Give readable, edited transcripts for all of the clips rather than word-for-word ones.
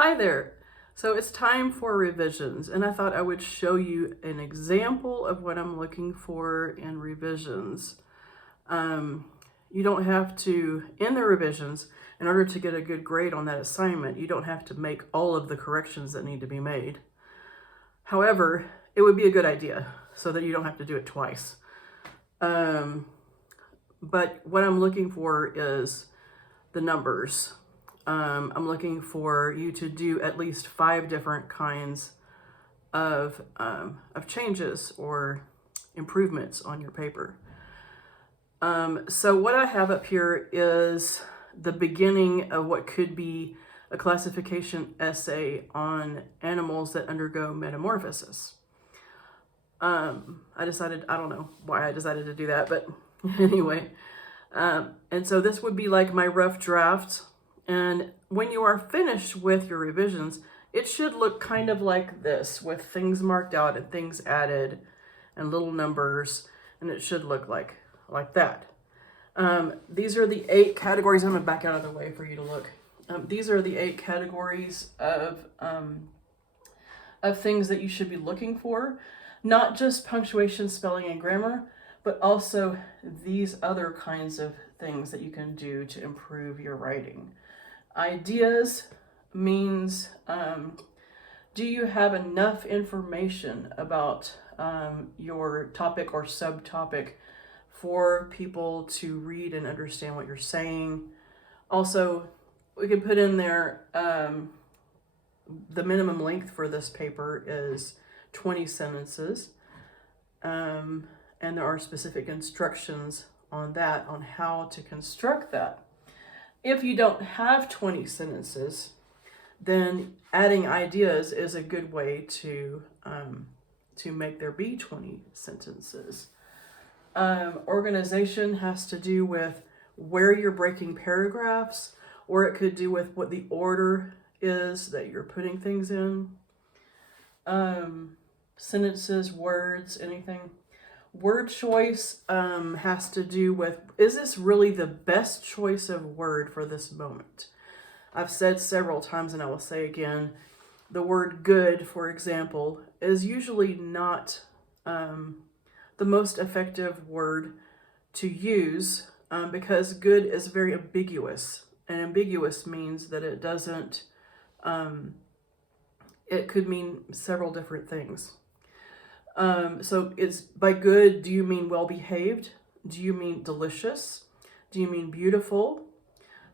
Hi there. So it's time for revisions, and I thought I would show you an example of what I'm looking for in revisions. You don't have to, in the revisions, in order to get a good grade on that assignment, you don't have to make all of the corrections that need to be made. However, it would be a good idea so that you don't have to do it twice. But what I'm looking for is the numbers. I'm looking for you to do at least 5 different kinds of changes or improvements on your paper. So what I have up here is the beginning of what could be a classification essay on animals that undergo metamorphosis. I don't know why I decided to do that, but anyway. And so this would be like my rough draft. And when you are finished with your revisions, it should look kind of like this, with things marked out and things added and little numbers, and it should look like that. These are the 8 categories. I'm going to back out of the way for you to look. These are the 8 categories of things that you should be looking for. Not just punctuation, spelling, and grammar, but also these other kinds of things that you can do to improve your writing. Ideas means, do you have enough information about your topic or subtopic for people to read and understand what you're saying? Also, we can put in there the minimum length for this paper is 20 sentences. And there are specific instructions on that, on how to construct that. If you don't have 20 sentences, then adding ideas is a good way to make there be 20 sentences. Organization has to do with where you're breaking paragraphs, or it could do with what the order is that you're putting things in. Sentences, words, anything. Word choice has to do with, is this really the best choice of word for this moment? I've said several times, and I will say again, the word good, for example, is usually not the most effective word to use because good is very ambiguous. And ambiguous means that it doesn't, it could mean several different things. So it's by good, do you mean well-behaved? Do you mean delicious? Do you mean beautiful?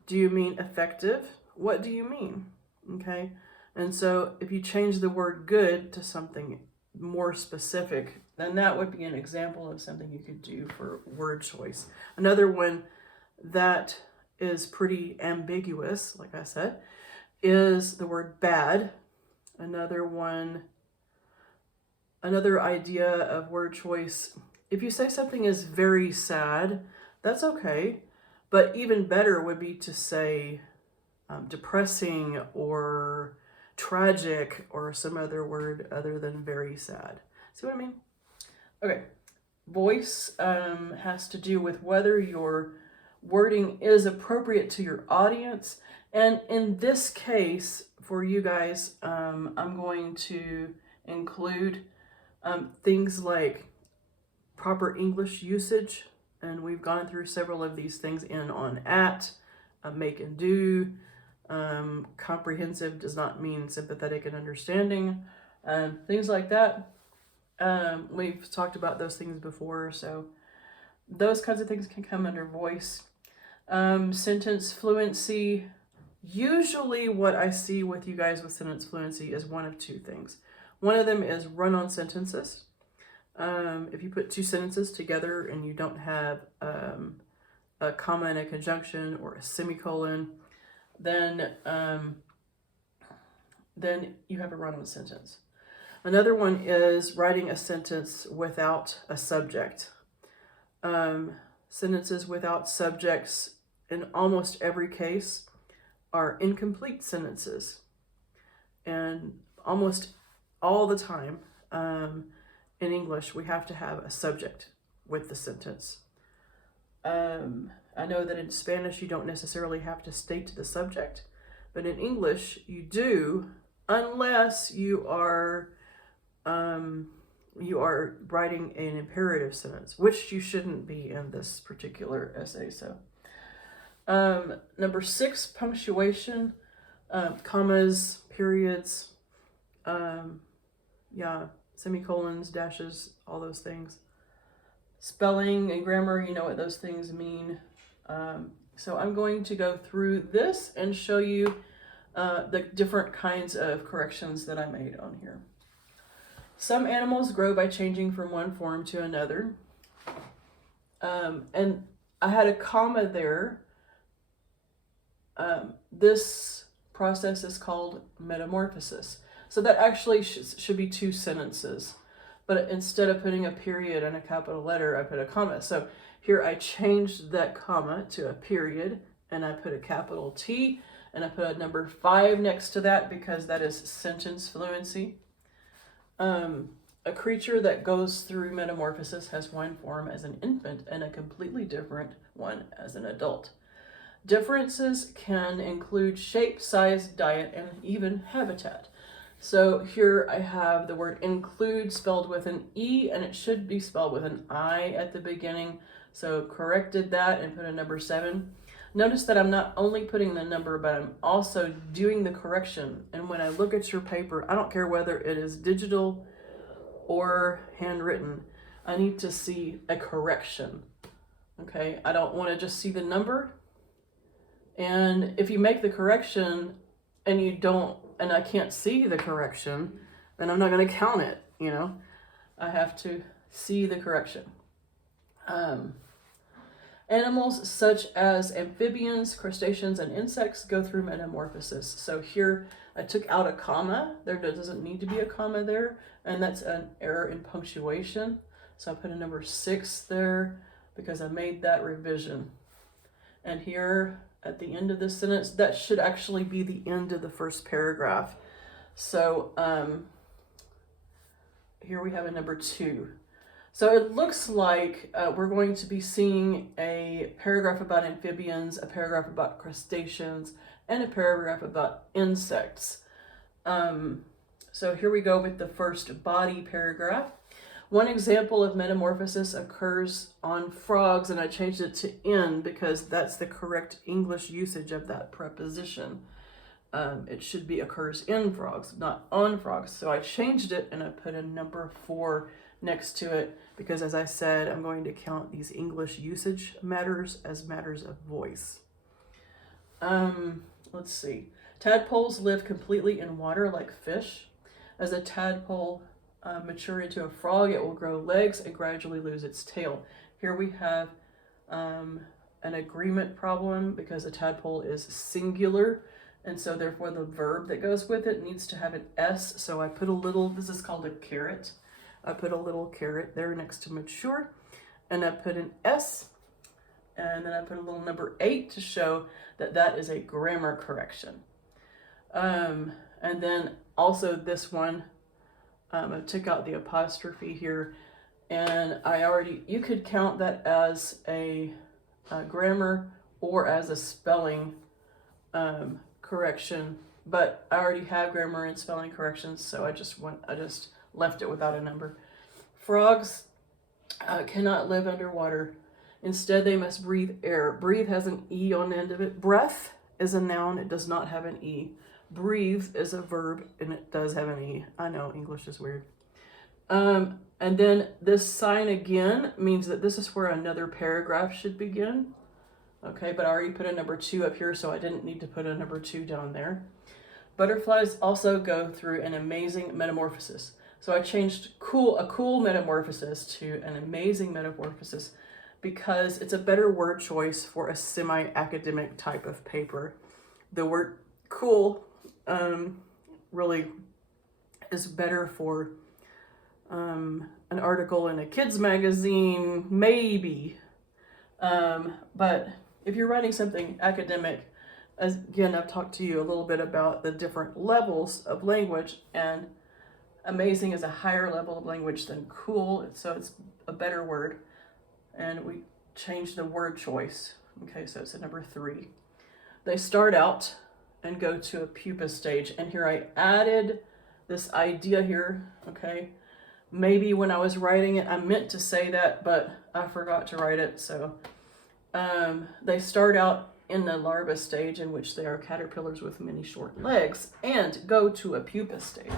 Do you mean effective? What do you mean? Okay. And so if you change the word good to something more specific, then that would be an example of something you could do for word choice. Another one that is pretty ambiguous, like I said, is the word bad. Another idea of word choice, if you say something is very sad, that's okay. But even better would be to say depressing or tragic or some other word other than very sad. See what I mean? Okay. Voice has to do with whether your wording is appropriate to your audience. And in this case, for you guys, I'm going to include things like proper English usage, and we've gone through several of these things on at, make and do. Comprehensive does not mean sympathetic and understanding, things like that. We've talked about those things before, so those kinds of things can come under voice. Sentence fluency. Usually what I see with you guys with sentence fluency is one of 2 things. One of them is run-on sentences. If you put 2 sentences together and you don't have a comma and a conjunction or a semicolon, then you have a run-on sentence. Another one is writing a sentence without a subject. Sentences without subjects in almost every case are incomplete sentences. And almost all the time in English, we have to have a subject with the sentence. I know that in Spanish, you don't necessarily have to state the subject, But in English, you do, unless you are writing an imperative sentence, which you shouldn't be in this particular essay. So, number 6, punctuation, commas, periods, semicolons, dashes, all those things. Spelling and grammar, you know what those things mean. So I'm going to go through this and show you the different kinds of corrections that I made on here. Some animals grow by changing from one form to another. And I had a comma there. This process is called metamorphosis. So that actually should be 2 sentences. But instead of putting a period and a capital letter, I put a comma. So here I changed that comma to a period, and I put a capital T, and I put a number 5 next to that because that is sentence fluency. A creature that goes through metamorphosis has one form as an infant and a completely different one as an adult. Differences can include shape, size, diet, and even habitat. So here I have the word include spelled with an E, and it should be spelled with an I at the beginning. So corrected that and put a number 7. Notice that I'm not only putting the number, but I'm also doing the correction. And when I look at your paper, I don't care whether it is digital or handwritten, I need to see a correction. Okay, I don't want to just see the number. And if you make the correction and you don't, and I can't see the correction, then I'm not going to count it, you know. I have to see the correction. Animals such as amphibians, crustaceans, and insects go through metamorphosis. So here I took out a comma. There doesn't need to be a comma there, and that's an error in punctuation. So I put a number 6 there because I made that revision. And here at the end of this sentence, that should actually be the end of the first paragraph. So here we have a number 2. So it looks like we're going to be seeing a paragraph about amphibians, a paragraph about crustaceans, and a paragraph about insects. So here we go with the first body paragraph. One example of metamorphosis occurs on frogs, and I changed it to in because that's the correct English usage of that preposition. It should be occurs in frogs, not on frogs. So I changed it and I put a number 4 next to it because, as I said, I'm going to count these English usage matters as matters of voice. Let's see. Tadpoles live completely in water like fish. As a tadpole mature into a frog, it will grow legs and gradually lose its tail. Here we have an agreement problem because a tadpole is singular, and so therefore the verb that goes with it needs to have an S. So I put a little, this is called a caret. I put a little caret there next to mature, and I put an S, and then I put a little number 8 to show that that is a grammar correction. And then also this one, I took out the apostrophe here, and you could count that as a grammar or as a spelling correction, but I already have grammar and spelling corrections, so I just left it without a number. Frogs cannot live underwater. Instead, they must breathe air. Breathe has an E on the end of it. Breath is a noun. It does not have an E. Breathe is a verb, and it does have an E. I know, English is weird. And then this sign again means that this is where another paragraph should begin. Okay, but I already put a number 2 up here, so I didn't need to put a number 2 down there. Butterflies also go through an amazing metamorphosis. So I changed a cool metamorphosis to an amazing metamorphosis because it's a better word choice for a semi-academic type of paper. The word cool really is better for an article in a kids magazine, maybe. But if you're writing something academic, again, I've talked to you a little bit about the different levels of language, and amazing is a higher level of language than cool, so it's a better word. And we changed the word choice. Okay, so it's a number 3. They start out and go to a pupa stage. And here I added this idea here, okay? Maybe when I was writing it, I meant to say that, but I forgot to write it. So they start out in the larva stage, in which they are caterpillars with many short legs, and go to a pupa stage.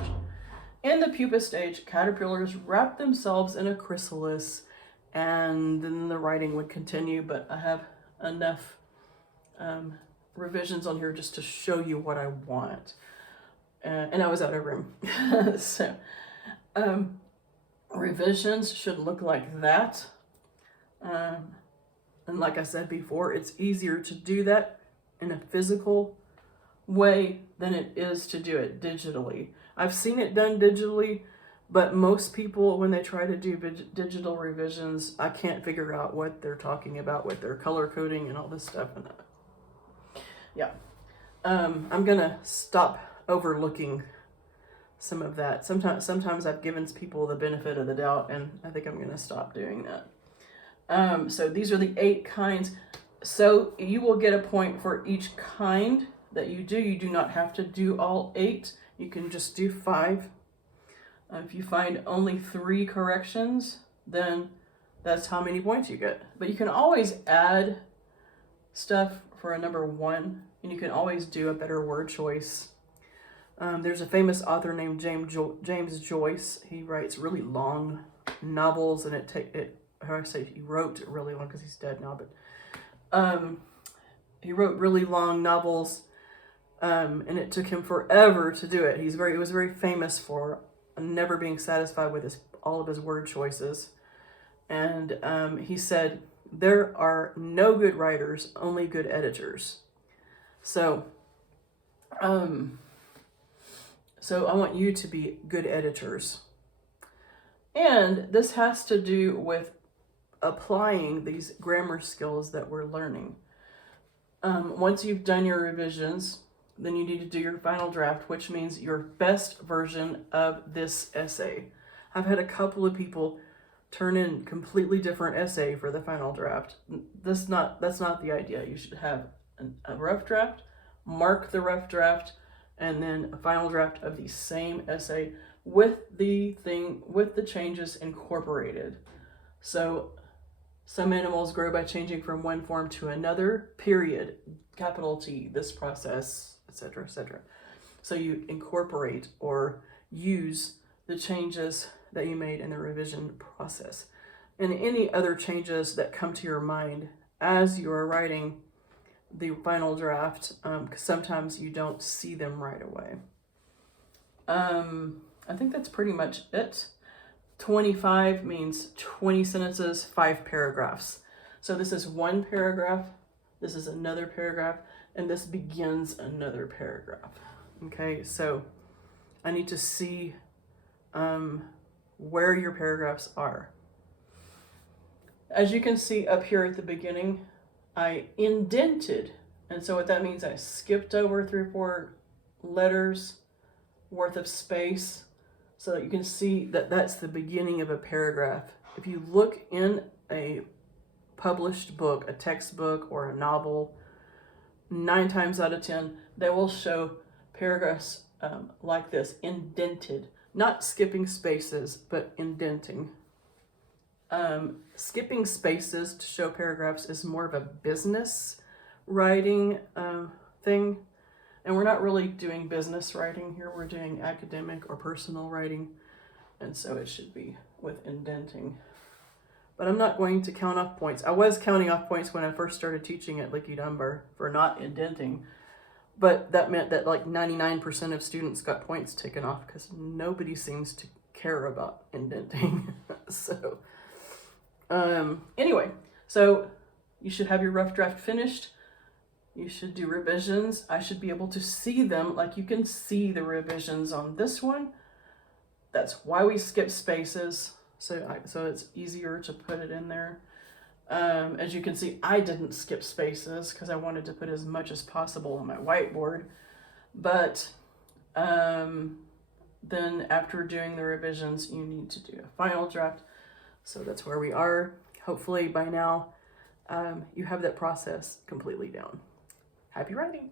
In the pupa stage, caterpillars wrap themselves in a chrysalis, and then the writing would continue, but I have enough revisions on here just to show you what I want. And I was out of room. So revisions should look like that. And like I said before, it's easier to do that in a physical way than it is to do it digitally. I've seen it done digitally, but most people, when they try to do digital revisions, I can't figure out what they're talking about with their color coding and all this stuff. And yeah, I'm gonna stop overlooking some of that. Sometimes I've given people the benefit of the doubt, and I think I'm gonna stop doing that. So these are the 8 kinds. So you will get a point for each kind that you do. You do not have to do all 8. You can just do 5. If you find only 3 corrections, then that's how many points you get. But you can always add stuff for a number 1, and you can always do a better word choice. There's a famous author named James Joyce. He writes really long novels, and he wrote really long because he's dead now, but he wrote really long novels, and it took him forever to do it. He was very famous for never being satisfied with all of his word choices. And he said, there are no good writers, only good editors. So I want you to be good editors. And this has to do with applying these grammar skills that we're learning. Once you've done your revisions, then you need to do your final draft, which means your best version of this essay. I've had a couple of people turn in completely different essay for the final draft. That's not the idea. You should have a rough draft, mark the rough draft, and then a final draft of the same essay with the changes incorporated. So some animals grow by changing from one form to another, period, capital T, this process, etc., etc. So you incorporate or use the changes that you made in the revision process. And any other changes that come to your mind as you are writing the final draft, because sometimes you don't see them right away. I think that's pretty much it. 25 means 20 sentences, 5 paragraphs. So this is one paragraph, this is another paragraph, and this begins another paragraph. Okay, so I need to see where your paragraphs are. As you can see up here at the beginning, I indented. And so what that means, I skipped over 3 or 4 letters worth of space so that you can see that that's the beginning of a paragraph. If you look in a published book, a textbook or a novel, 9 times out of 10, they will show paragraphs like this, indented. Not skipping spaces, but indenting. Skipping spaces to show paragraphs is more of a business writing thing. And we're not really doing business writing here. We're doing academic or personal writing. And so it should be with indenting. But I'm not going to count off points. I was counting off points when I first started teaching at Leaky Dunbar for not indenting. But that meant that like 99% of students got points taken off because nobody seems to care about indenting. So anyway, so you should have your rough draft finished. You should do revisions. I should be able to see them like you can see the revisions on this one. That's why we skip spaces, so it's easier to put it in there. As you can see, I didn't skip spaces because I wanted to put as much as possible on my whiteboard. But then after doing the revisions, you need to do a final draft. So that's where we are. Hopefully by now, you have that process completely down. Happy writing!